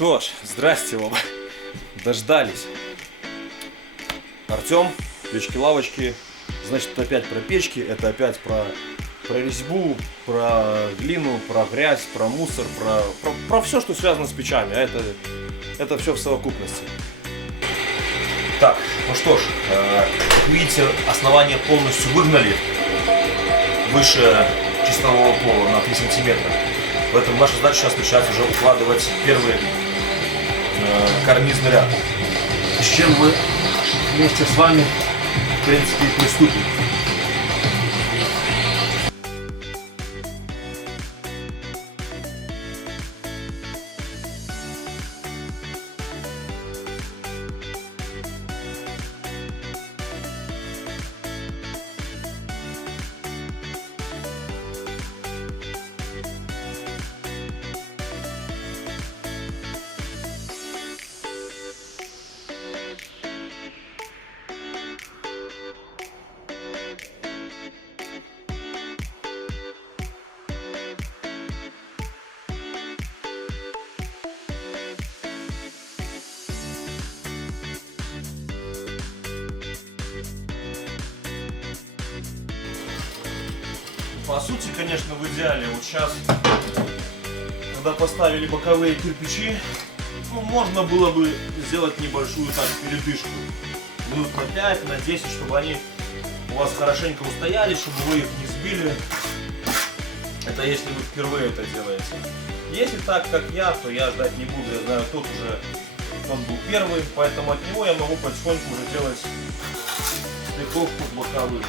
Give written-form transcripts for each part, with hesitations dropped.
что ж, здрасте вам. Дождались. Артем, печки-лавочки. Значит, это опять про печки, это опять про резьбу, про глину, про грязь, про мусор, про все, что связано с печами. А это все в совокупности. Так, ну что ж, как видите, основание полностью выгнали выше чистового пола на 3 сантиметра. Поэтому наша задача сейчас начать уже укладывать первый карнизный ряд. С чем мы вместе с вами, в принципе, и приступим. По сути, конечно, в идеале, вот сейчас, когда поставили боковые кирпичи, ну, можно было бы сделать небольшую так передышку. Минут на 5, на 10, чтобы они у вас хорошенько устоялись, чтобы вы их не сбили. Это если вы впервые это делаете. Если так, как я, то я ждать не буду. Я знаю, тот был первый, поэтому от него я могу потихоньку уже делать стыковку боковых.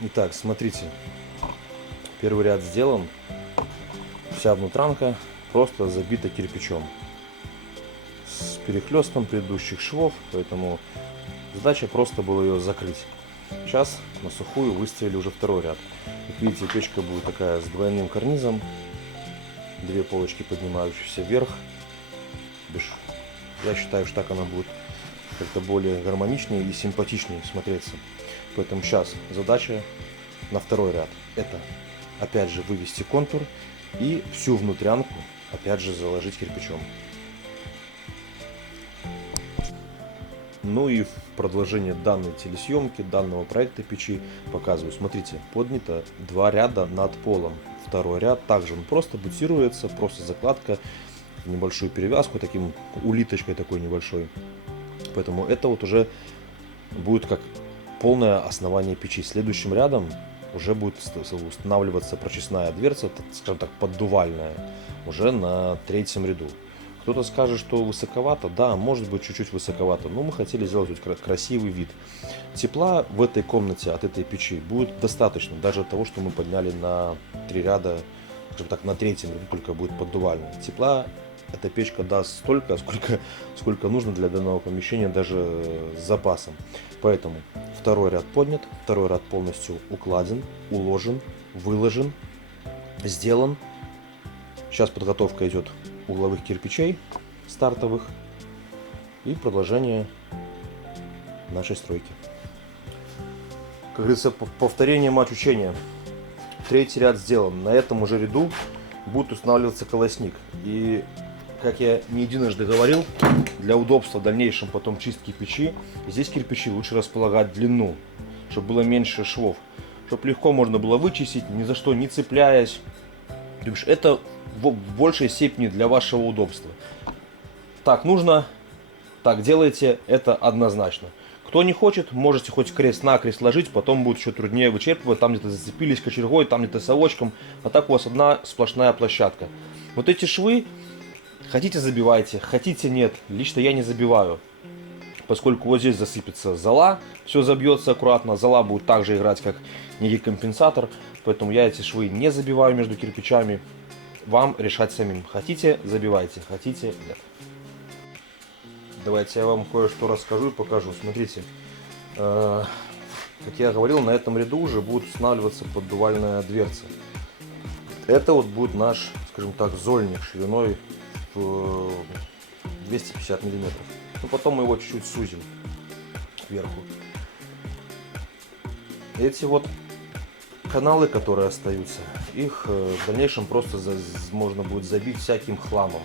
Итак, смотрите, первый ряд сделан, вся внутрянка просто забита кирпичом с перехлестом предыдущих швов, поэтому задача просто была ее закрыть. Сейчас на сухую выставили уже второй ряд. Как видите, печка будет такая с двойным карнизом, две полочки поднимающиеся вверх. Я считаю, что так она будет как-то более гармоничнее и симпатичнее смотреться. Поэтому сейчас задача на второй ряд — это опять же вывести контур и всю внутрянку опять же заложить кирпичом. Ну и в продолжение данной телесъемки, данного проекта печи показываю. Смотрите, поднято 2 ряда над полом. Второй ряд также он просто бутируется, просто закладка в небольшую перевязку, таким улиточкой такой небольшой. Поэтому это вот уже будет как полное основание печи. Следующим рядом уже будет устанавливаться прочистная дверца, скажем так, поддувальная, уже на 3-м ряду. Кто-то скажет, что высоковато. Да, может быть чуть-чуть высоковато, но мы хотели сделать красивый вид. Тепла в этой комнате от этой печи будет достаточно, даже от того, что мы подняли на 3 ряда, скажем так, на 3-м ряду только будет поддувальная. Тепла эта печка даст столько, сколько нужно для данного помещения, даже с запасом. Поэтому второй ряд поднят, второй ряд полностью укладен, уложен, выложен, сделан. Сейчас подготовка идет угловых кирпичей стартовых и продолжение нашей стройки. Как говорится, повторение мать учения. 3-й ряд сделан. На этом уже ряду будет устанавливаться колосник. И как я не единожды говорил, для удобства в дальнейшем потом чистки печи, здесь кирпичи лучше располагать длину, чтобы было меньше швов, чтобы легко можно было вычистить, ни за что не цепляясь. То бишь, это в большей степени для вашего удобства. Так нужно, так делайте, это однозначно. Кто не хочет, можете хоть крест-накрест ложить, потом будет еще труднее вычерпывать, там где-то зацепились кочергой, там где-то совочком, а так у вас одна сплошная площадка. Вот эти швы, хотите забивайте, хотите нет, лично я не забиваю, поскольку вот здесь засыпется зола, все забьется аккуратно, зола будет также играть как некий компенсатор, поэтому я эти швы не забиваю между кирпичами, вам решать самим, хотите забивайте, хотите нет. Давайте я вам кое-что расскажу и покажу. Смотрите, как я говорил, на этом ряду уже будет устанавливаться поддувальная дверца. Это вот будет наш, скажем так, зольник шириной 250 миллиметров. Ну, потом мы его чуть-чуть сузим кверху. Эти вот каналы, которые остаются, их в дальнейшем просто можно будет забить всяким хламом.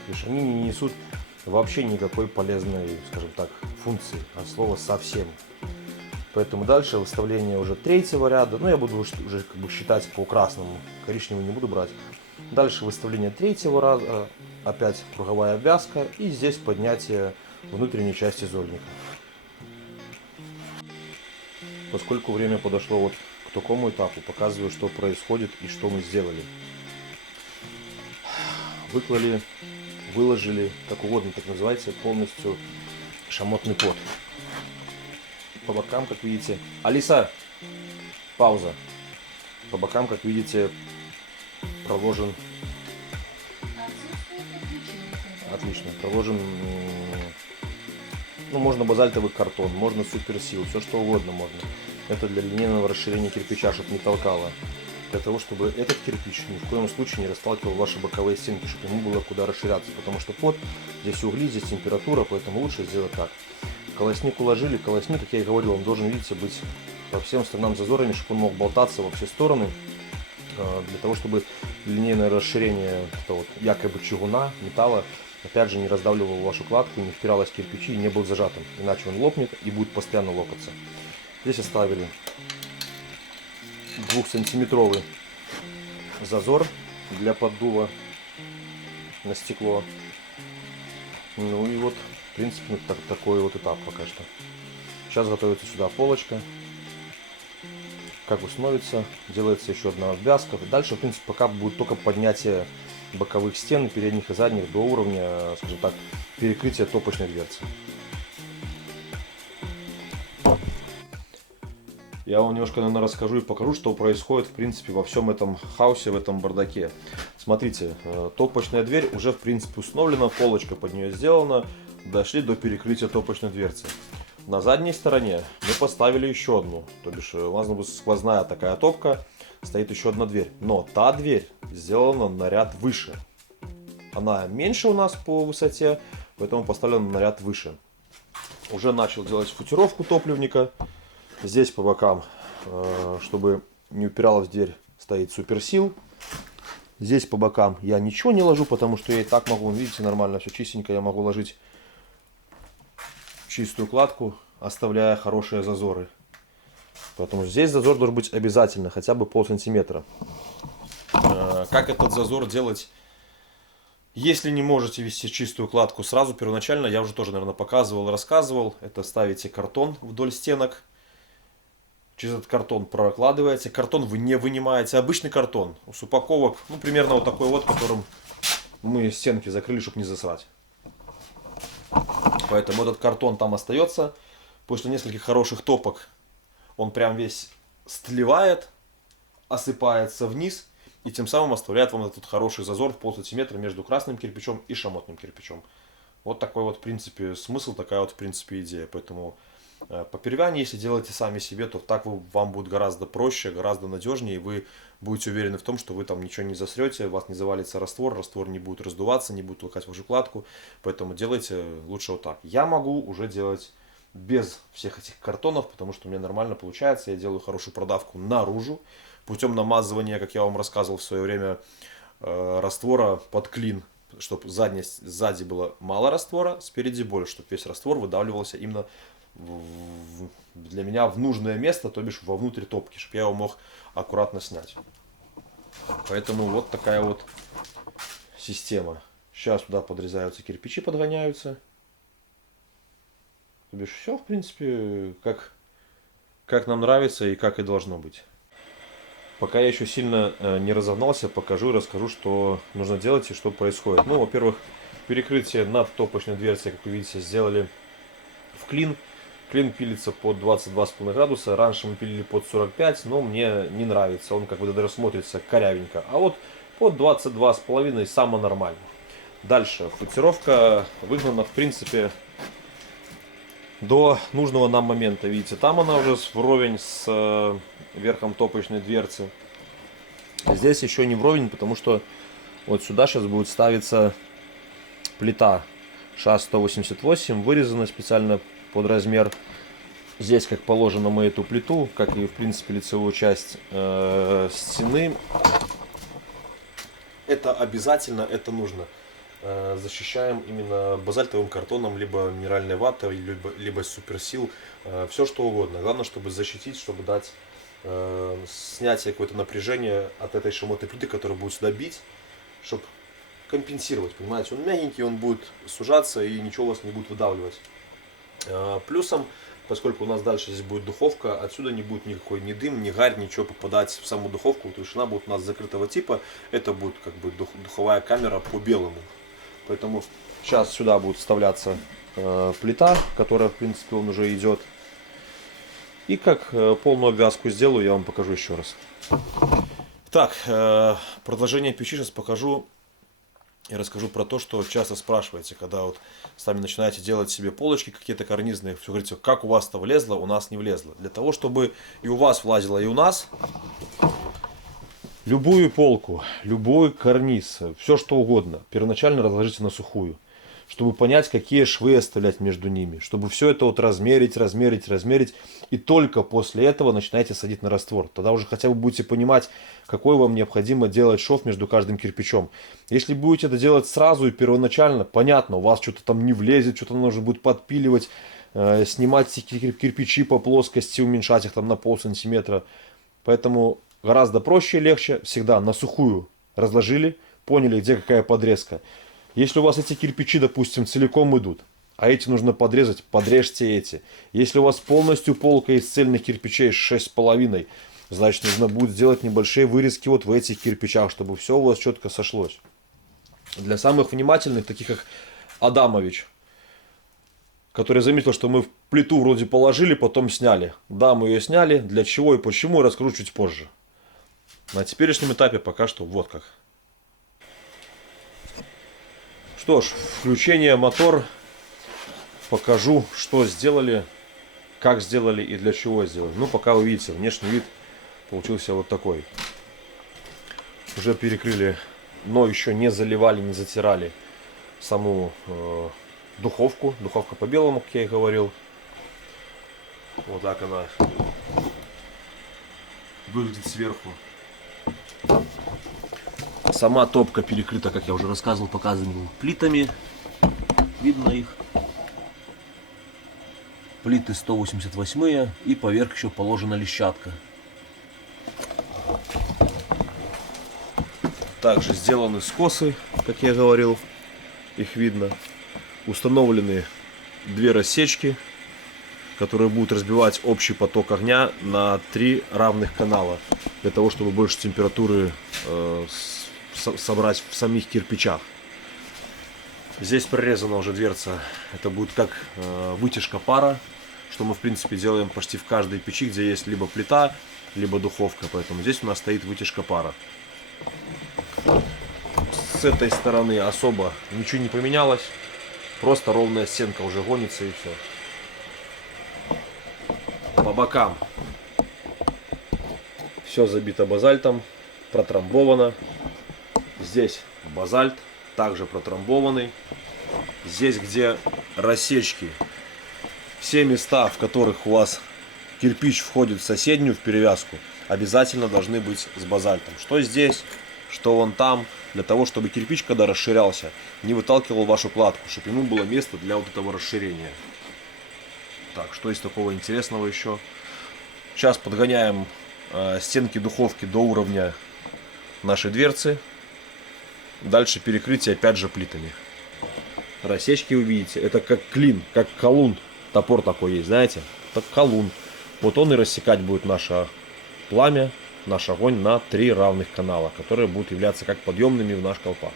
Потому что они не несут вообще никакой полезной, скажем так, функции, от слова совсем. Поэтому дальше выставление уже третьего ряда, ну я буду уже как бы считать по красному, коричневый не буду брать. Дальше выставление третьего ряда, опять круговая обвязка и здесь поднятие внутренней части зольника. Поскольку время подошло вот к такому этапу, показываю, что происходит и что мы сделали. Выклали, выложили, как угодно так называется, полностью шамотный пот. По бокам, как видите... Алиса! Пауза. По бокам, как видите, проложен... Отлично. Проложен... Ну, можно базальтовый картон, можно суперсил, все что угодно можно. Это для линейного расширения кирпича, чтобы не толкало. Для того, чтобы этот кирпич ни в коем случае не расталкивал ваши боковые стенки, чтобы ему было куда расширяться. Потому что пот, здесь угли, здесь температура, поэтому лучше сделать так. Колосник уложили, колосник, как я и говорил, он должен, видите, быть по всем сторонам зазорами, чтобы он мог болтаться во все стороны. Для того, чтобы линейное расширение вот, якобы чугуна, металла, опять же, не раздавливал вашу кладку, не впиралось в кирпичи и не был зажатым. Иначе он лопнет и будет постоянно лопаться. Здесь оставили 2-сантиметровый зазор для поддува на стекло. Ну и вот, в принципе, такой вот этап пока что. Сейчас готовится сюда полочка. Как установится, делается еще одна обвязка. Дальше, в принципе, пока будет только поднятие боковых стен, передних и задних, до уровня, скажем так, перекрытия топочной дверцы. Я вам немножко, наверное, расскажу и покажу, что происходит, в принципе, во всем этом хаосе, в этом бардаке. Смотрите, топочная дверь уже, в принципе, установлена, полочка под нее сделана, дошли до перекрытия топочной дверцы. На задней стороне мы поставили еще одну, то бишь у нас сквозная такая топка, стоит еще одна дверь. Но та дверь сделана на ряд выше. Она меньше у нас по высоте, поэтому поставлена на ряд выше. Уже начал делать футировку топливника. Здесь по бокам, чтобы не упиралась в дверь, стоит суперсил. Здесь по бокам я ничего не ложу, потому что я и так могу, видите, нормально все чистенько. Я могу ложить чистую кладку, оставляя хорошие зазоры. Поэтому здесь зазор должен быть обязательно, хотя бы полсантиметра. Как этот зазор делать, если не можете вести чистую кладку сразу, первоначально, я уже тоже, наверное, показывал, рассказывал. Это ставите картон вдоль стенок. Через этот картон прокладываете. Картон вы не вынимаете. Обычный картон с упаковок, ну, примерно вот такой вот, которым мы стенки закрыли, чтобы не засрать. Поэтому этот картон там остается. После нескольких хороших топок он прям весь стлевает, осыпается вниз и тем самым оставляет вам этот хороший зазор в полсантиметра между красным кирпичом и шамотным кирпичом. Вот такой вот, в принципе, смысл, такая вот, в принципе, идея. Поэтому по первяне, если делаете сами себе, то так вам будет гораздо проще, гораздо надежнее, и вы будете уверены в том, что вы там ничего не засрете, у вас не завалится раствор, раствор не будет раздуваться, не будет толкать вашу кладку, поэтому делайте лучше вот так. Я могу уже делать без всех этих картонов, потому что у меня нормально получается, я делаю хорошую продавку наружу, путем намазывания, как я вам рассказывал в свое время, раствора под клин, чтобы сзади было мало раствора, спереди больше, чтобы весь раствор выдавливался именно для меня в нужное место, то бишь вовнутрь топки, чтобы я его мог аккуратно снять. Поэтому вот такая вот система. Сейчас туда подрезаются кирпичи, подгоняются. То бишь все, в принципе, как нам нравится и как и должно быть. Пока я еще сильно не разогнался, покажу и расскажу, что нужно делать и что происходит. Ну, во-первых, перекрытие над топочной дверцей, как вы видите, сделали в клин. Клин пилится под 22,5 градуса. Раньше мы пилили под 45, но мне не нравится. Он как бы даже смотрится корявенько. А вот под 22,5 самое нормально. Дальше. Футировка выгнана, в принципе, до нужного нам момента. Видите, там она уже вровень с верхом топочной дверцы. Здесь еще не вровень, потому что вот сюда сейчас будет ставиться плита ШАС-188, вырезана специально под размер. Здесь, как положено, мы эту плиту, как и в принципе лицевую часть стены, это обязательно, это нужно, защищаем именно базальтовым картоном, либо минеральной ватой, либо суперсил, все что угодно. Главное, чтобы защитить, чтобы дать снятие какое-то напряжение от этой шамотной плиты, которая будет сюда бить, чтобы компенсировать, понимаете, он мягенький, он будет сужаться и ничего у вас не будет выдавливать. Плюсом, поскольку у нас дальше здесь будет духовка, отсюда не будет никакой ни дым, ни гарь, ничего попадать в саму духовку, то есть она будет у нас закрытого типа, это будет как бы духовая камера по белому. Поэтому сейчас сюда будет вставляться плита, которая в принципе он уже идет. И как полную обвязку сделаю, я вам покажу еще раз. Так, продолжение печи сейчас покажу. Я расскажу про то, что часто спрашиваете, когда вот сами начинаете делать себе полочки какие-то карнизные, все говорите, как у вас-то влезло, у нас не влезло. Для того, чтобы и у вас влазило, и у нас, любую полку, любой карниз, все что угодно, первоначально разложите на сухую, чтобы понять, какие швы оставлять между ними, чтобы все это вот размерить, и только после этого начинаете садить на раствор. Тогда уже хотя бы будете понимать, какой вам необходимо делать шов между каждым кирпичом. Если будете это делать сразу и первоначально, понятно, у вас что-то там не влезет, что-то нужно будет подпиливать, снимать эти кирпичи по плоскости, уменьшать их там на полсантиметра. Поэтому гораздо проще и легче всегда на сухую разложили, поняли, где какая подрезка. Если у вас эти кирпичи, допустим, целиком идут, а эти нужно подрезать, подрежьте эти. Если у вас полностью полка из цельных кирпичей 6,5, значит нужно будет сделать небольшие вырезки вот в этих кирпичах, чтобы все у вас четко сошлось. Для самых внимательных, таких как Адамович, который заметил, что мы в плиту вроде положили, потом сняли. Да, мы ее сняли, для чего и почему, расскажу чуть позже. На теперешнем этапе пока что вот как. Что ж, включение мотор. Покажу, что сделали, как сделали и для чего сделали. Ну, пока вы видите, внешний вид получился вот такой. Уже перекрыли, но еще не заливали, не затирали саму духовку. Духовка по белому, как я и говорил. Вот так она выглядит сверху. Сама топка перекрыта, как я уже рассказывал, показывал, плитами. Видно их. Плиты 188 и поверх еще положена лещатка. Также сделаны скосы, как я говорил, их видно. Установлены две рассечки, которые будут разбивать общий поток огня на 3 равных канала, для того, чтобы больше температуры собрать в самих кирпичах. Здесь прорезана уже дверца, это будет как вытяжка пара, что мы в принципе делаем почти в каждой печи, где есть либо плита, либо духовка, поэтому здесь у нас стоит вытяжка пара. С этой стороны особо ничего не поменялось, просто ровная стенка уже гонится и все. По бокам все забито базальтом, протрамбовано. Здесь базальт, также протрамбованный. Здесь, где рассечки, все места, в которых у вас кирпич входит в соседнюю, в перевязку, обязательно должны быть с базальтом. Что здесь, что вон там, для того, чтобы кирпич, когда расширялся, не выталкивал вашу кладку, чтобы ему было место для вот этого расширения. Так, что из такого интересного еще? Сейчас подгоняем стенки духовки до уровня нашей дверцы. Дальше перекрытие опять же плитами. Рассечки вы видите, это как клин, как колун. Топор такой есть, знаете? Так колун. Вот он и рассекать будет наше пламя, наш огонь на 3 равных канала, которые будут являться как подъемными в наш колпак.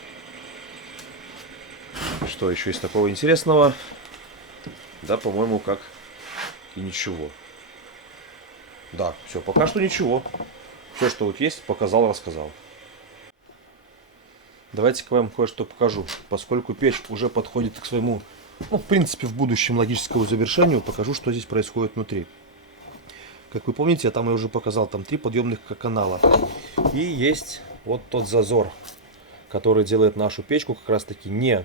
Что еще из такого интересного? Да, по-моему, как и ничего. Да, все, пока что ничего. Все, что вот есть, показал, рассказал. Давайте-ка вам кое-что покажу. Поскольку печь уже подходит к своему, ну, в принципе, в будущем логическому завершению, покажу, что здесь происходит внутри. Как вы помните, я уже показал, там 3 подъемных канала. И есть вот тот зазор, который делает нашу печку как раз таки не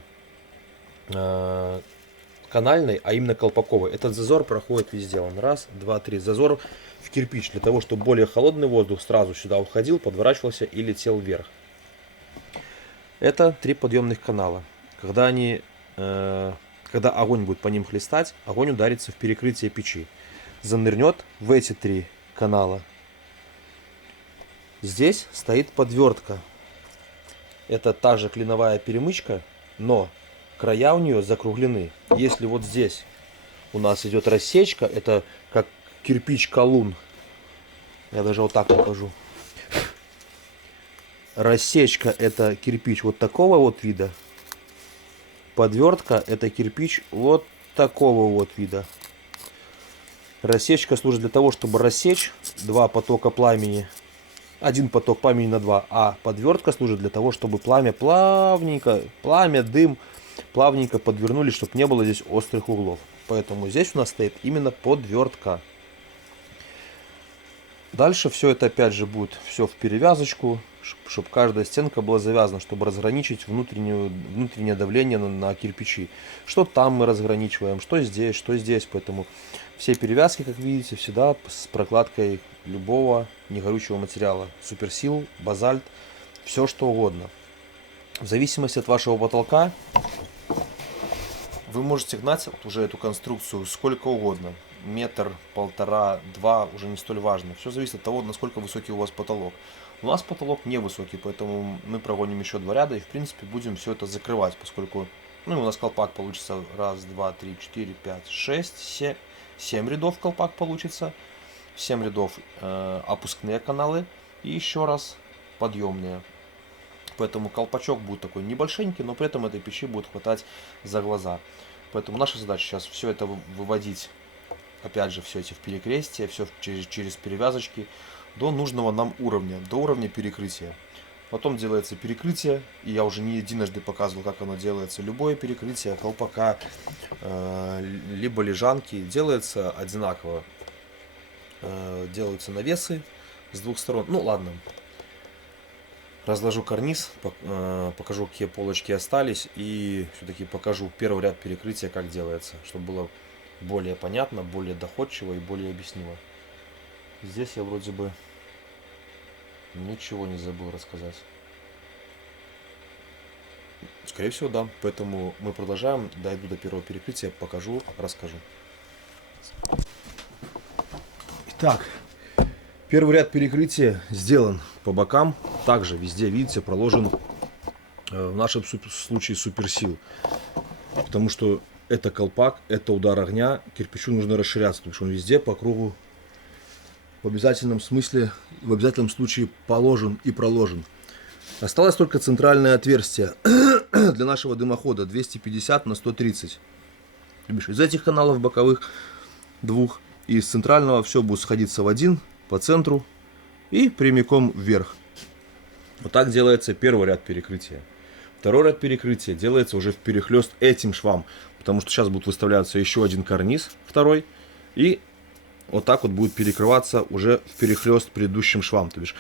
канальной, а именно колпаковой. Этот зазор проходит везде. Он раз, два, три. Зазор в кирпич, для того, чтобы более холодный воздух сразу сюда уходил, подворачивался и летел вверх. Это 3 подъемных канала. Когда огонь будет по ним хлестать, огонь ударится в перекрытие печи. Занырнет в эти 3 канала. Здесь стоит подвертка. Это та же клиновая перемычка, но края у нее закруглены. Если вот здесь у нас идет рассечка, это как кирпич-колун. Я даже вот так покажу. Рассечка — это кирпич вот такого вот вида. Подвертка — это кирпич вот такого вот вида. Рассечка служит для того, чтобы рассечь 2 потока пламени. Один поток пламени на 2. А подвертка служит для того, чтобы пламя плавненько, дым плавненько подвернули, чтобы не было здесь острых углов. Поэтому здесь у нас стоит именно подвертка. Дальше все это опять же будет все в перевязочку, чтобы каждая стенка была завязана, чтобы разграничить внутреннее давление на кирпичи. Что там мы разграничиваем, что здесь, что здесь. Поэтому все перевязки, как видите, всегда с прокладкой любого негорючего материала. Суперсил, базальт, все что угодно. В зависимости от вашего потолка вы можете гнать вот уже эту конструкцию сколько угодно. Метр, полтора, 2, уже не столь важно. Все зависит от того, насколько высокий у вас потолок. У нас потолок невысокий, поэтому мы прогоним еще 2 ряда и в принципе будем все это закрывать, поскольку у нас колпак получится 1, 2, 3, 4, 5, 6, 7 рядов колпак получится. 7 рядов опускные каналы и еще раз подъемные. Поэтому колпачок будет такой небольшенький, но при этом этой печи будет хватать за глаза. Поэтому наша задача сейчас все это выводить, опять же, все эти в перекрестие, все через перевязочки до нужного нам уровня, до уровня перекрытия. Потом делается перекрытие, и я уже не единожды показывал, как оно делается. Любое перекрытие колпака, либо лежанки делается одинаково. Делаются навесы с 2 сторон. Ну ладно. Разложу карниз, покажу, какие полочки остались, и все-таки покажу первый ряд перекрытия, как делается, чтобы было более понятно, более доходчиво и более объяснимо. Здесь я вроде бы ничего не забыл рассказать. Скорее всего, да. Поэтому мы продолжаем. Дойду до первого перекрытия, покажу, расскажу. Итак, первый ряд перекрытия сделан по бокам. Также везде, видите, проложен в нашем случае суперсил. Потому что это колпак, это удар огня. Кирпичу нужно расширяться, потому что он везде по кругу в обязательном смысле, в обязательном случае положен и проложен. Осталось только центральное отверстие для нашего дымохода 250 на 130. Из этих каналов боковых 2 и из центрального все будет сходиться в один по центру и прямиком вверх. Вот так делается первый ряд перекрытия. Второй ряд перекрытия делается уже в перехлест этим швам, потому что сейчас будет выставляться еще один карниз, второй, и вот так вот будет перекрываться уже в перехлест предыдущим швам. То бишь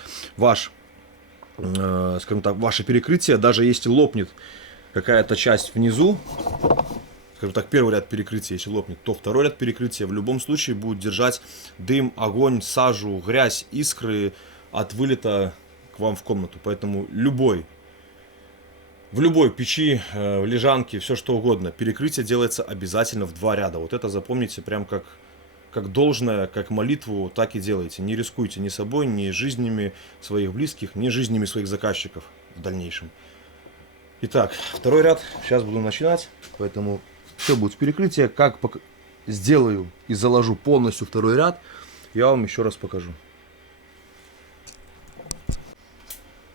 скажем так, ваше перекрытие, даже если лопнет какая-то часть внизу, скажем так, первый ряд перекрытия, если лопнет, то второй ряд перекрытия в любом случае будет держать дым, огонь, сажу, грязь, искры от вылета к вам в комнату. Поэтому в любой печи, в лежанке, все что угодно, перекрытие делается обязательно в 2 ряда. Вот это запомните прям как должное, как молитву, так и делайте. Не рискуйте ни собой, ни жизнями своих близких, ни жизнями своих заказчиков в дальнейшем. Итак, второй ряд сейчас буду начинать, поэтому все будет с перекрытия. Как сделаю и заложу полностью второй ряд, я вам еще раз покажу.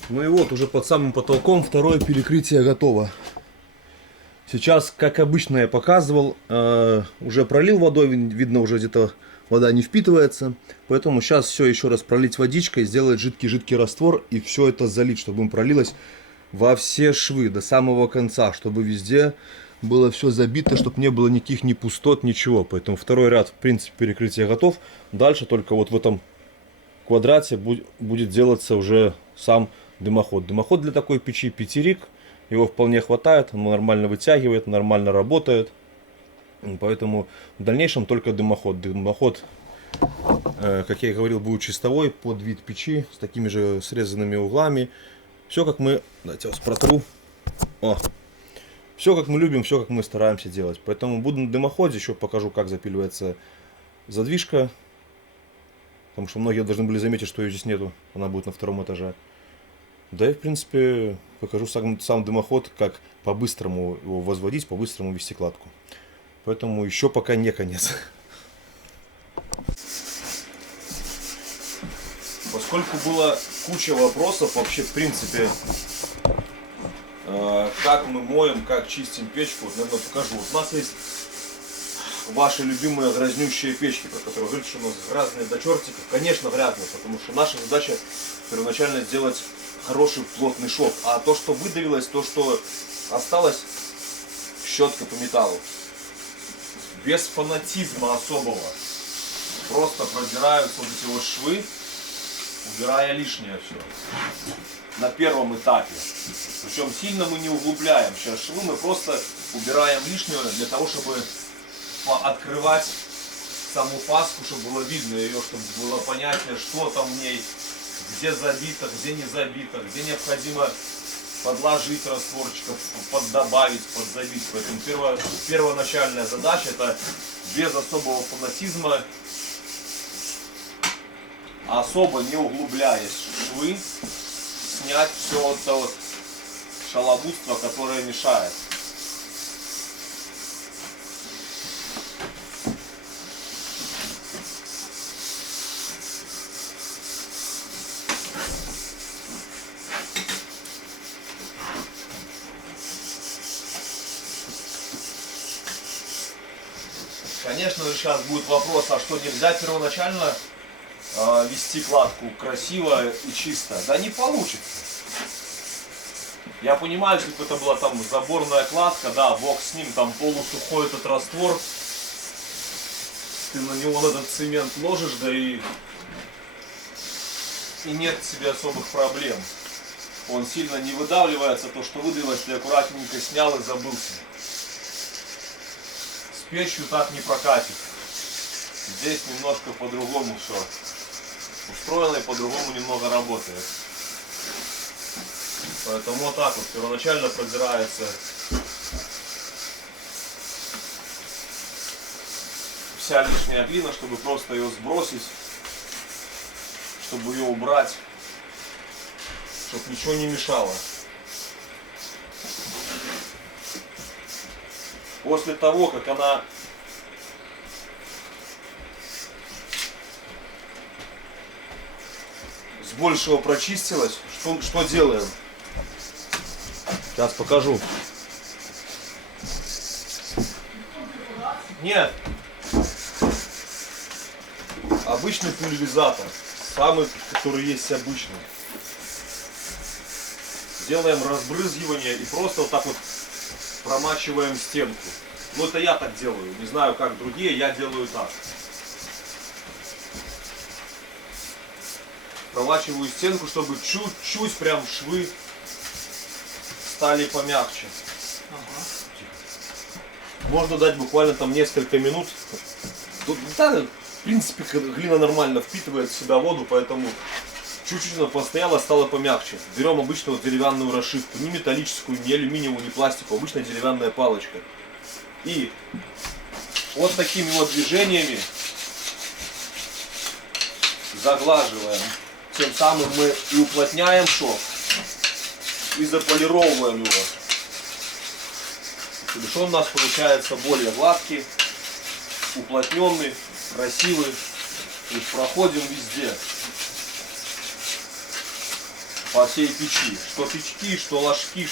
Ну и вот, уже под самым потолком второе перекрытие готово. Сейчас, как обычно я показывал, уже пролил водой, видно, уже где-то вода не впитывается. Поэтому сейчас все еще раз пролить водичкой, сделать жидкий раствор и все это залить, чтобы им пролилось во все швы до самого конца, чтобы везде было все забито, чтобы не было никаких ни пустот, ничего. Поэтому второй ряд, в принципе, перекрытия готов. Дальше только вот в этом квадрате будет делаться уже сам дымоход. Дымоход для такой печи Петерик. его вполне хватает, он нормально вытягивает, нормально работает. Поэтому в дальнейшем только дымоход. Дымоход, как я и говорил, будет чистовой под вид печи с такими же срезанными углами. Все как мы, давайте я вас протру. О. Все как мы любим, все как мы стараемся делать. Поэтому буду на дымоходе, еще покажу, как запиливается задвижка. Потому что многие должны были заметить, что ее здесь нету. Она будет на втором этаже. Да и в принципе покажу сам дымоход, как по-быстрому его возводить, по-быстрому вести кладку. Поэтому еще пока не конец. Поскольку была куча вопросов вообще в принципе, как мы моем, как чистим печку, вот, наверное, покажу. Вот у нас есть ваши любимые грязнющие печки, про которые говорят, что у нас грязные до чертиков. Конечно, вряд ли, потому что наша задача первоначально сделать хороший плотный шов. А то, что выдавилось, то, что осталось, щеткой по металлу. Без фанатизма особого. Просто продираются вот эти вот швы, убирая лишнее все. На первом этапе. Причем сильно мы не углубляем. Сейчас швы мы просто убираем лишнее для того, чтобы открывать саму паску, чтобы было видно ее, чтобы было понятно, что там в ней, где забито, где не забито, где необходимо подложить растворчиков, поддобавить, подзабить. Поэтому первоначальная задача — это без особого фанатизма, особо не углубляясь в швы, снять все вот это вот шалобутство, которое мешает. Конечно же, сейчас будет вопрос, а что, нельзя первоначально вести кладку красиво и чисто? Да не получится. Я понимаю, если бы это была там заборная кладка, да, бог с ним, там полусухой этот раствор, ты на него этот цемент ложишь, да и нет себе особых проблем. Он сильно не выдавливается, то, что выдавилось, ты аккуратненько снял и забылся. С печью так не прокатит. Здесь немножко по-другому все устроено и по-другому немного работает. Поэтому вот так вот первоначально продирается вся лишняя глина, чтобы просто ее сбросить, чтобы ее убрать, чтобы ничего не мешало. После того, как она с большего прочистилась, что делаем? Сейчас покажу. Нет. Обычный пульверизатор. Самый, который есть обычный. Делаем разбрызгивание и просто вот так вот промачиваем стенку. Ну это я так делаю. Не знаю как другие, я делаю так. Промачиваю стенку, чтобы чуть-чуть прям швы стали помягче. Можно дать буквально там несколько минут. Тут, да, в принципе, глина нормально впитывает в себя воду, поэтому чуть-чуть она постояла, стала помягче. Берем обычную деревянную расшивку, не металлическую, не алюминиевую, не пластиковую, обычная деревянная палочка. И вот такими вот движениями заглаживаем. Тем самым мы и уплотняем шов, и заполировываем его. Чтобы шов у нас получается более гладкий, уплотненный, красивый. То есть проходим везде. По всей печи. Что печки, что ложки.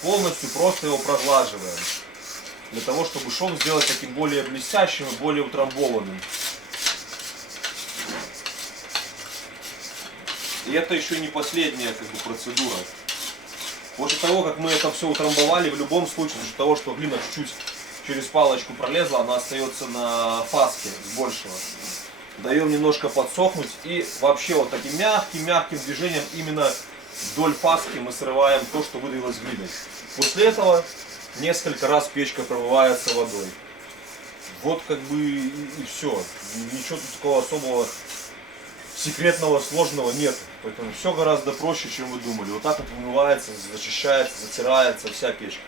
Полностью просто его проглаживаем. Для того, чтобы шов сделать таким более блестящим и более утрамбованным. И это еще не последняя процедура. После того, как мы это все утрамбовали, в любом случае, из-за того, что глина чуть-чуть через палочку пролезла, она остается на фаске с большего. Даем немножко подсохнуть и вообще вот таким мягким движением именно вдоль фаски мы срываем то, что выдавилось глиной. После этого несколько раз печка промывается водой. Вот как бы и все. Ничего тут такого особого секретного, сложного нет. Поэтому все гораздо проще, чем вы думали. Вот так вот вымывается, зачищается, затирается вся печка.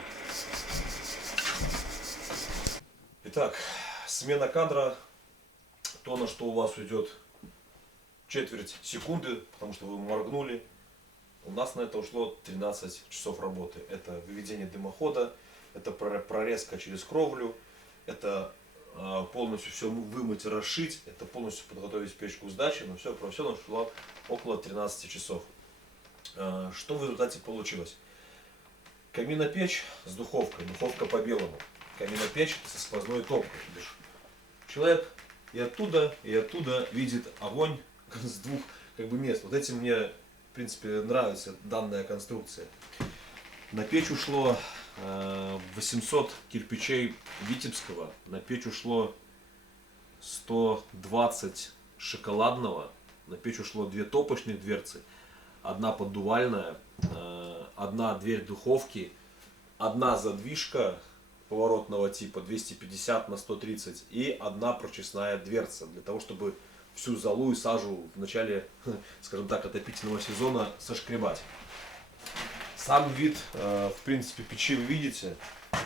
Итак, смена кадра. То, на что у вас уйдет четверть секунды, потому что вы моргнули. У нас на это ушло 13 часов работы. Это выведение дымохода, это прорезка через кровлю, это полностью все вымыть и расшить, это полностью подготовить печку к сдаче, но все, про все нам ушло около 13 часов. Что в результате получилось? Каминопечь с духовкой, духовка по-белому. Каминопечь со сквозной топкой. Человек и оттуда видит огонь с двух мест. Вот этим мне, в принципе, нравится данная конструкция. На печь ушло 800 кирпичей Витебского, на печь ушло 120 шоколадного, на печь ушло 2 топочные дверцы, одна поддувальная, одна дверь духовки, одна задвижка поворотного типа 250 на 130 и одна прочистная дверца для того, чтобы всю золу и сажу в начале, скажем так, отопительного сезона сошкребать. Сам вид, в принципе, печи вы видите,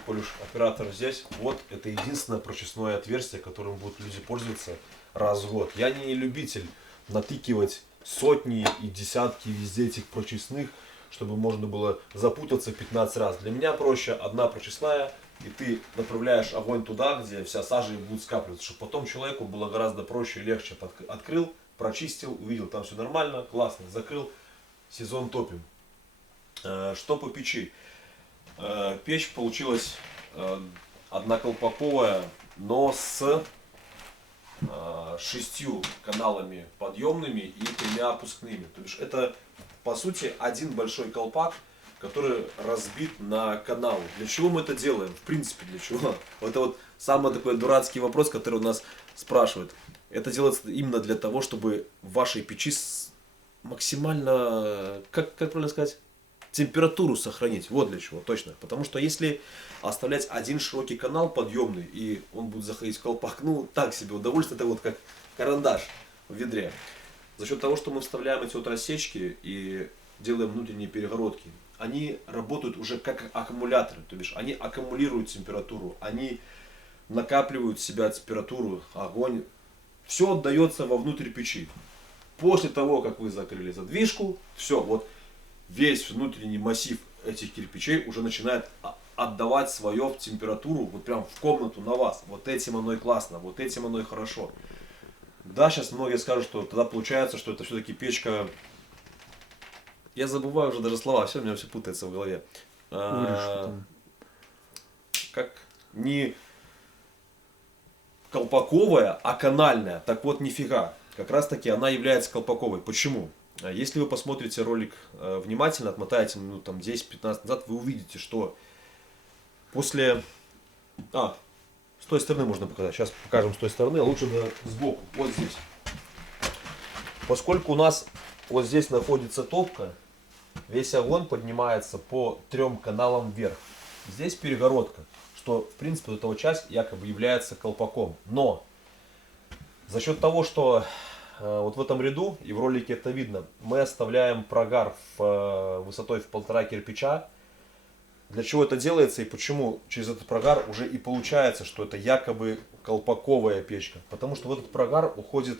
коль уж оператор здесь, вот это единственное прочистное отверстие, которым будут люди пользоваться раз в год. Я не любитель натыкивать сотни и десятки везде этих прочистных, чтобы можно было запутаться 15 раз. Для меня проще одна прочистная, и ты направляешь огонь туда, где вся сажа будет скапливаться, чтобы потом человеку было гораздо проще и легче. Открыл, прочистил, увидел, там все нормально, классно, закрыл, сезон топим. Что по печи? Печь получилась одноколпаковая, но с 6 каналами подъемными и 3 опускными. То есть это по сути один большой колпак, который разбит на каналы. Для чего мы это делаем? В принципе, для чего? Это вот самый такой дурацкий вопрос, который у нас спрашивают. Это делается именно для того, чтобы в вашей печи максимально, как правильно сказать, температуру сохранить. Вот для чего, точно. Потому что если оставлять один широкий канал подъемный, и он будет заходить в колпак, ну так себе удовольствие, это вот как карандаш в ведре. За счет того, что мы вставляем эти вот рассечки и делаем внутренние перегородки, они работают уже как аккумуляторы, то бишь они аккумулируют температуру, они накапливают в себя температуру, огонь. Все отдается вовнутрь печи. После того, как вы закрыли задвижку, все, вот весь внутренний массив этих кирпичей уже начинает отдавать свое в температуру, вот прям в комнату на вас. Вот этим оно и классно, вот этим оно и хорошо. Да, сейчас многие скажут, что тогда получается, что это все-таки печка. Я забываю уже даже слова, все, у меня все путается в голове. Как не колпаковая, а канальная. Так вот, нифига. Как раз таки она является колпаковой. Почему? Если вы посмотрите ролик внимательно, отмотаете минут там 10-15 назад, вы увидите, что после... с той стороны можно показать. Сейчас покажем с той стороны, а лучше сбоку. Вот здесь. Поскольку у нас вот здесь находится топка, весь огонь поднимается по 3 каналам вверх. Здесь перегородка, что в принципе вот эта вот часть якобы является колпаком. Но за счет того, что вот в этом ряду, и в ролике это видно, мы оставляем прогар высотой в 1,5 кирпича. Для чего это делается и почему через этот прогар уже и получается, что это якобы колпаковая печка. Потому что в этот прогар уходят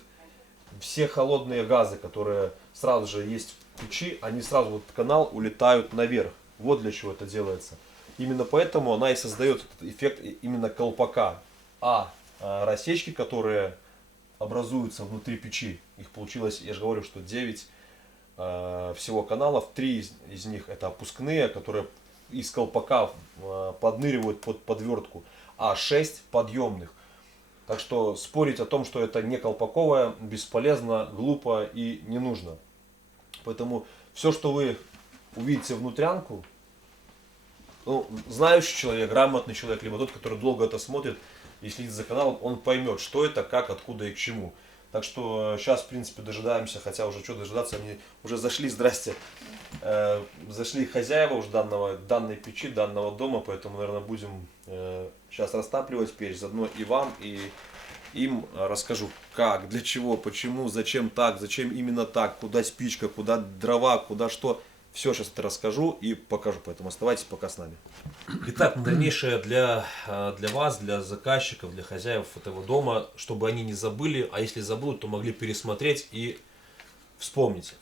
все холодные газы, которые сразу же есть в печи, они сразу в этот канал улетают наверх. Вот для чего это делается. Именно поэтому она и создает этот эффект именно колпака. А рассечки, которые образуются внутри печи, их получилось, я же говорю, что 9 всего каналов, 3 из них это опускные, которые из колпака подныривают под подвертку, а 6 подъемных. Так что спорить о том, что это не колпаковая, бесполезно, глупо и не нужно. Поэтому все, что вы увидите внутрянку, ну, знающий человек, грамотный человек, либо тот, который долго это смотрит и следит за каналом, он поймет, что это, как, откуда и к чему. Так что сейчас, в принципе, дожидаемся, хотя уже что дожидаться, они уже зашли, здрасте. Зашли хозяева уже данной печи, данного дома, поэтому, наверное, будем сейчас растапливать печь. Заодно и вам, и им расскажу, как, для чего, почему, зачем так, зачем именно так, куда спичка, куда дрова, куда что. Все сейчас это расскажу и покажу, поэтому оставайтесь пока с нами. Итак, дальнейшее для вас, для заказчиков, для хозяев этого дома, чтобы они не забыли, а если забудут, то могли пересмотреть и вспомнить,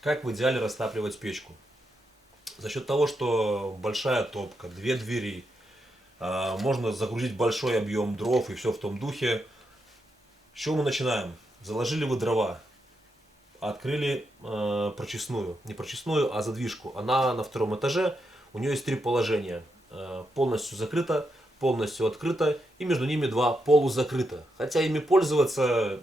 как в идеале растапливать печку. За счет того, что большая топка, две двери, можно загрузить большой объем дров и все в том духе. С чего мы начинаем? Заложили вы дрова. Открыли прочистную, не прочистную, а задвижку. Она на втором этаже, у нее есть три положения. Полностью закрыта, полностью открыта и между ними два полузакрыта. Хотя ими пользоваться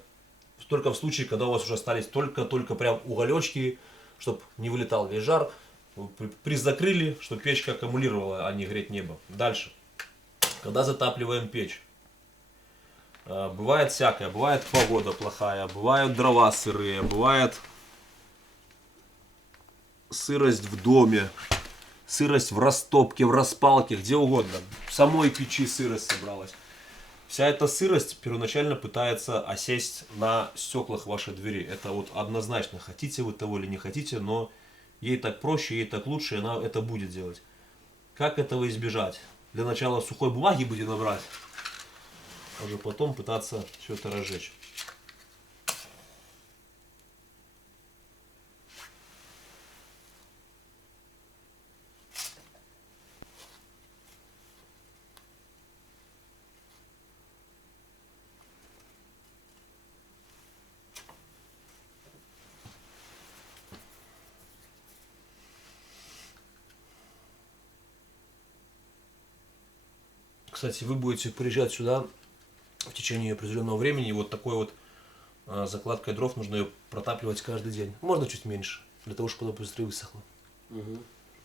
только в случае, когда у вас уже остались только прям уголечки, чтобы не вылетал весь жар. Призакрыли, чтобы печка аккумулировала, а не греть небо. Дальше. Когда затапливаем печь. Бывает всякое, бывает погода плохая, бывают дрова сырые, бывает сырость в доме, сырость в растопке, в распалке, где угодно. В самой печи сырость собралась. Вся эта сырость первоначально пытается осесть на стеклах вашей двери. Это вот однозначно, хотите вы того или не хотите, но ей так проще, ей так лучше, и она это будет делать. Как этого избежать? Для начала сухой бумаги будем набрать. А уже потом пытаться все это разжечь. Кстати, вы будете приезжать сюда в течение определенного времени, и вот такой вот закладкой дров нужно ее протапливать каждый день. Можно чуть меньше, для того, чтобы она быстрее высохла. Угу.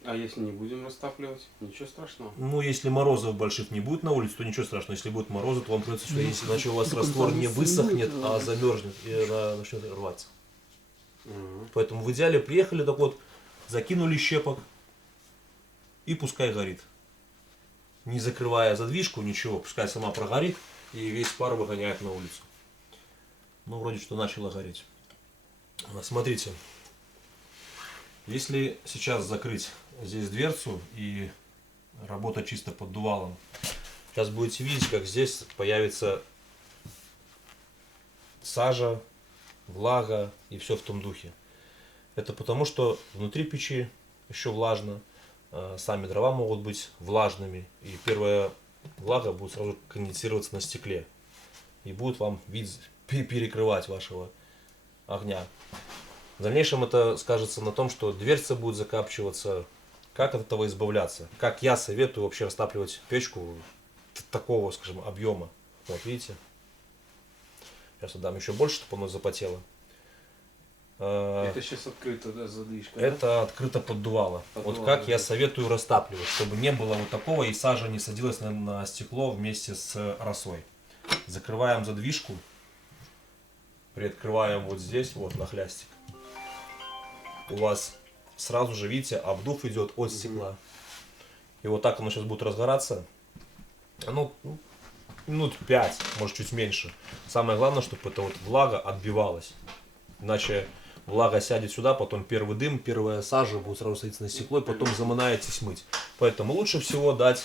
А если не будем растапливать, ничего страшного? Ну, если морозов больших не будет на улице, то ничего страшного. Если будет морозы, то вам придется сюда ездить, иначе у вас раствор не высохнет, а замерзнет и она начнет рваться. Поэтому в идеале приехали, так вот, закинули щепок и пускай горит. Не закрывая задвижку, ничего, пускай сама прогорит и весь пар выгоняет на улицу. Ну, вроде что начало гореть. Смотрите, если сейчас закрыть здесь дверцу и работать чисто под дувалом, сейчас будете видеть, как здесь появится сажа, влага и все в том духе. Это потому, что внутри печи еще влажно, сами дрова могут быть влажными, и первая влага будет сразу конденсироваться на стекле и будет вам вид перекрывать вашего огня. В дальнейшем это скажется на том, что дверца будет закапчиваться. Как от этого избавляться? Как я советую вообще растапливать печку такого, скажем, объема. Вот видите? Сейчас отдам еще больше, чтобы оно запотело. Это сейчас открыто, да, задвижка? Это да? открыто поддувало. Поддувало, Вот как да. я советую растапливать, чтобы не было вот такого и сажа не садилась на стекло вместе с росой. Закрываем задвижку, приоткрываем вот здесь, вот на хлястик. У вас сразу же, видите, обдув идет от стекла. И вот так оно сейчас будет разгораться. Ну, минут 5, может чуть меньше. Самое главное, чтобы эта вот влага отбивалась. Иначе влага сядет сюда, потом первый дым, первая сажа будет сразу садиться на стекло, и потом заманаетесь мыть. Поэтому лучше всего дать...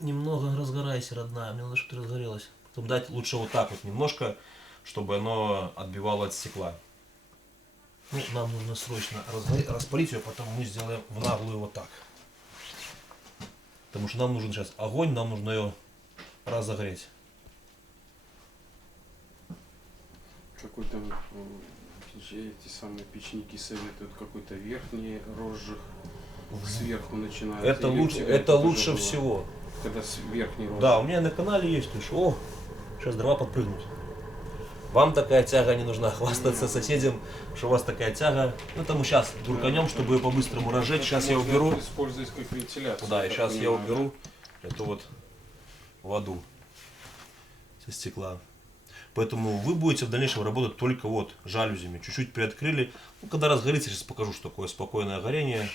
Немного разгорайся, родная, мне надо, чтобы ты разгорелась. Потом дать лучше вот так вот немножко, чтобы оно отбивало от стекла. Ну, нам нужно срочно распалить ее, потом мы сделаем в наглую вот так. Потому что нам нужен сейчас огонь, нам нужно ее разогреть. Какой-то эти самые печники советуют какой-то верхний розжиг сверху начинается. Это лучше всего. Когда верхний розжиг. Да, у меня на канале есть еще. О, сейчас дрова подпрыгнут. Вам такая тяга не нужна, хвастаться соседям, что у вас такая тяга. Ну, это мы сейчас дурканем, чтобы ее по-быстрому разжечь. Сейчас я уберу. Использовать как вентиляцию. Да, и сейчас я уберу эту вот воду со стекла. Поэтому вы будете в дальнейшем работать только вот жалюзями. Чуть-чуть приоткрыли. Ну, когда разгорится, сейчас покажу, что такое спокойное горение.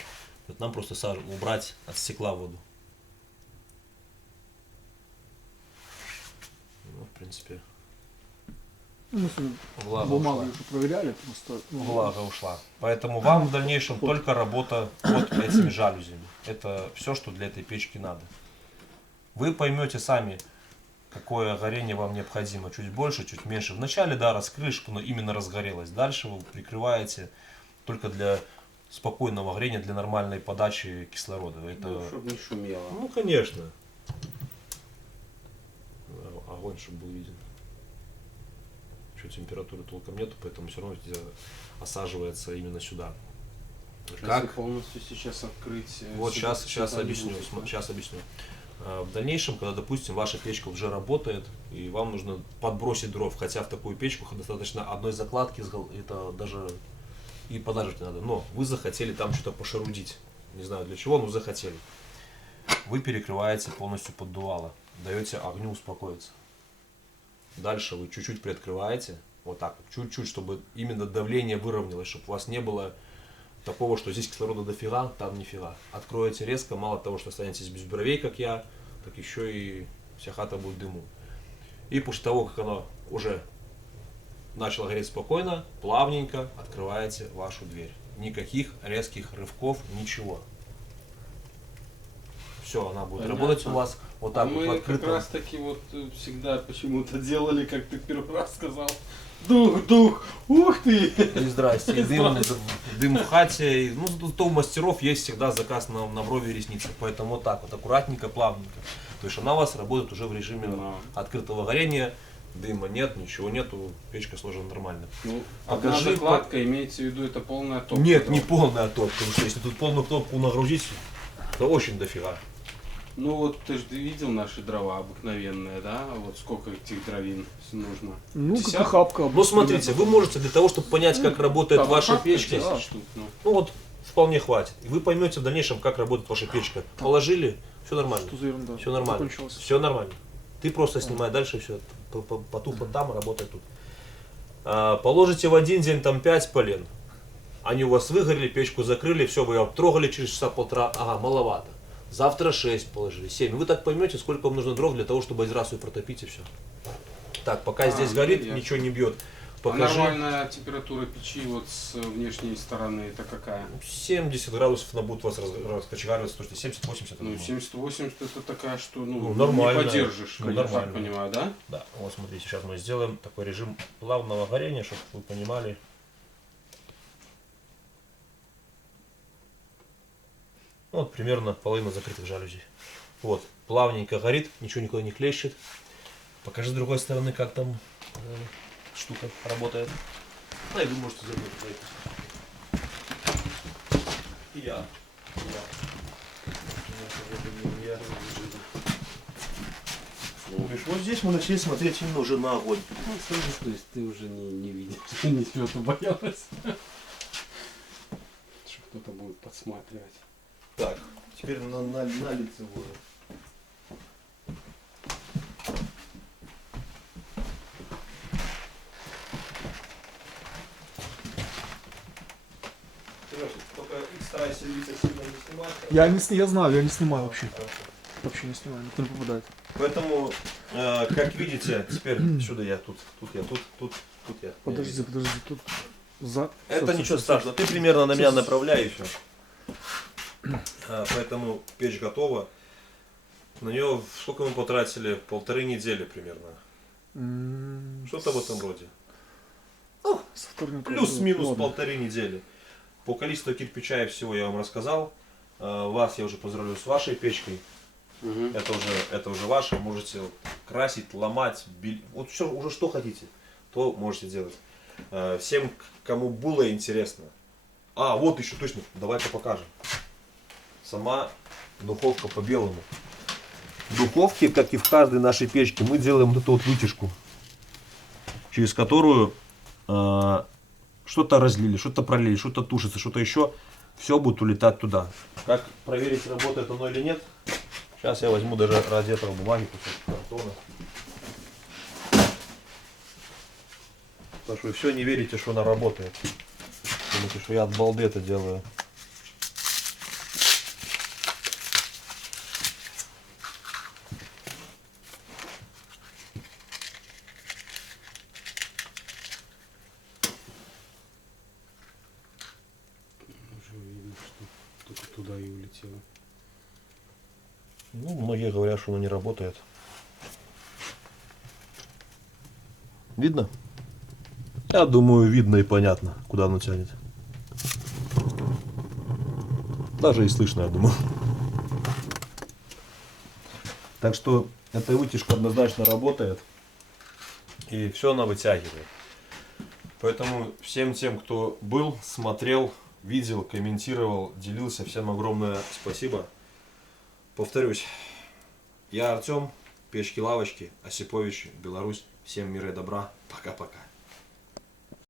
Это нам просто убрать от стекла воду. Ну, в принципе, Мы влага бумагу ушла. уже проверяли, просто... Влага ушла. Поэтому вам в дальнейшем только работа вот этими жалюзями. Это все, что для этой печки надо. Вы поймете сами, какое горение вам необходимо. Чуть больше, чуть меньше. Вначале, да, раскрыли, что именно разгорелось. Дальше вы прикрываете только для спокойного горения, для нормальной подачи кислорода. Это... Ну, чтобы не шумело. Ну, конечно. Огонь, чтобы был виден. Еще температуры толком нету, поэтому все равно осаживается именно сюда. Если полностью сейчас открыть... Вот сюда, сейчас объясню. будет, да? Сейчас объясню. В дальнейшем, когда, допустим, ваша печка уже работает, и вам нужно подбросить дров, хотя в такую печку достаточно одной закладки, это даже и подаживать не надо. Но вы захотели там что-то пошарудить. Не знаю для чего, но захотели. Вы перекрываете полностью поддувало. Даете огню успокоиться. Дальше вы чуть-чуть приоткрываете. Вот так вот. Чуть-чуть, чтобы именно давление выровнялось, чтобы у вас не было такого, что здесь кислорода дофига, там нифига. Откроете резко, мало того, что останетесь без бровей, как я, так еще и вся хата будет в дыму. И после того, как оно уже начало гореть спокойно, плавненько открываете вашу дверь. Никаких резких рывков, ничего. Все, она будет Понятно. работать у вас вот так вот в Мы как открытом. раз таки вот всегда почему-то делали, как ты первый раз сказал. Дух, ух ты! И здрасте, и дым в хате. Ну, зато у мастеров есть всегда заказ на брови и ресницы. Поэтому вот так вот, аккуратненько, плавненько. То есть она у вас работает уже в режиме Да. открытого горения. Дыма нет, ничего нету, печка сложена нормально. Ну, одна Покажи, закладка, имеется в виду, это полная топка. Нет, не дров. полная топка, потому что если тут полную топку нагрузить, то очень дофига. Ну вот ты же видел наши дрова обыкновенные, да? Вот сколько этих дровин нужно? Ну, как Десяток? охапка. Ну смотрите, вы можете для того, чтобы понять, как работает Там ваша охапка печка, 10 штук, ну. ну вот вполне хватит. И вы поймете в дальнейшем, как работает ваша печка. Положили, все нормально. Что за ерунда? Все нормально. Закончилось. Все нормально. Ты просто снимай дальше все. Потупо там, работай тут. Положите в один день там 5 полен. Они у вас выгорели, печку закрыли, все, вы ее обтрогали через часа полтора. Ага, маловато. Завтра 6 положили, 7. Вы так поймете, сколько вам нужно дров для того, чтобы один раз ее протопить и все. Так, пока здесь ну, горит, ясно. ничего не бьет. А Покажи. нормальная температура печи вот с внешней стороны это какая? 70 градусов она будет у вас раскочегариваться, то что 70-80. Ну 70-80 это такая, что Ну, нормально. не поддержишь, Ну, я так нормально. понимаю, да? Да, вот смотрите, сейчас мы сделаем такой режим плавного горения, чтобы вы понимали. Ну, вот примерно половина закрытых жалюзей. Вот, плавненько горит, ничего никуда не клещет. Покажи с другой стороны, как там штука работает. Ну и вы можете забыть это. И я. Вот здесь мы начали смотреть именно уже на огонь. Ну, сразу, то есть ты уже не видишь, ничего ты боялась. Что кто-то будет подсматривать. Так, теперь на лицевую. Только старайся лица сильно не снимать. Я знаю, я не снимаю вообще. Хорошо. Вообще не снимаю, никто не попадает. Поэтому, как видите, теперь сюда я, тут я, тут я. Подожди, тут за... Это Всё, ничего всё, страшного. Ты примерно на меня Всё. направляй и все. Поэтому печь готова. На нее сколько мы потратили? 1,5 недели примерно. Что-то в этом роде. Со вторника. Плюс-минус Ладно. 1,5 недели. По количеству кирпича и всего я вам рассказал. Вас я уже поздравляю с вашей печкой. Угу. Это уже ваше. Можете красить, ломать, вот все, уже что хотите, то можете делать. Всем, кому было интересно. Вот еще точно, давайте покажем. Сама духовка по-белому. В духовке, как и в каждой нашей печке, мы делаем вот эту вот вытяжку, через которую что-то разлили, что-то пролили, что-то тушится, что-то еще. Все будет улетать туда. Как проверить, работает оно или нет? Сейчас я возьму даже ради этого бумаги, кусок картона. Потому что вы все не верите, что она работает. Думаете, что я от балды это делаю. Уже видно, что только туда и улетело. Ну, многие говорят, что оно не работает. Видно? Я думаю, видно и понятно, куда оно тянет. Даже и слышно, я думаю. Так что эта вытяжка однозначно работает. И все она вытягивает. Поэтому всем тем, кто был, смотрел, видел, комментировал, делился, всем огромное спасибо. Повторюсь, я Артем, Печки-лавочки, Осипович, Беларусь. Всем мира и добра. Пока-пока.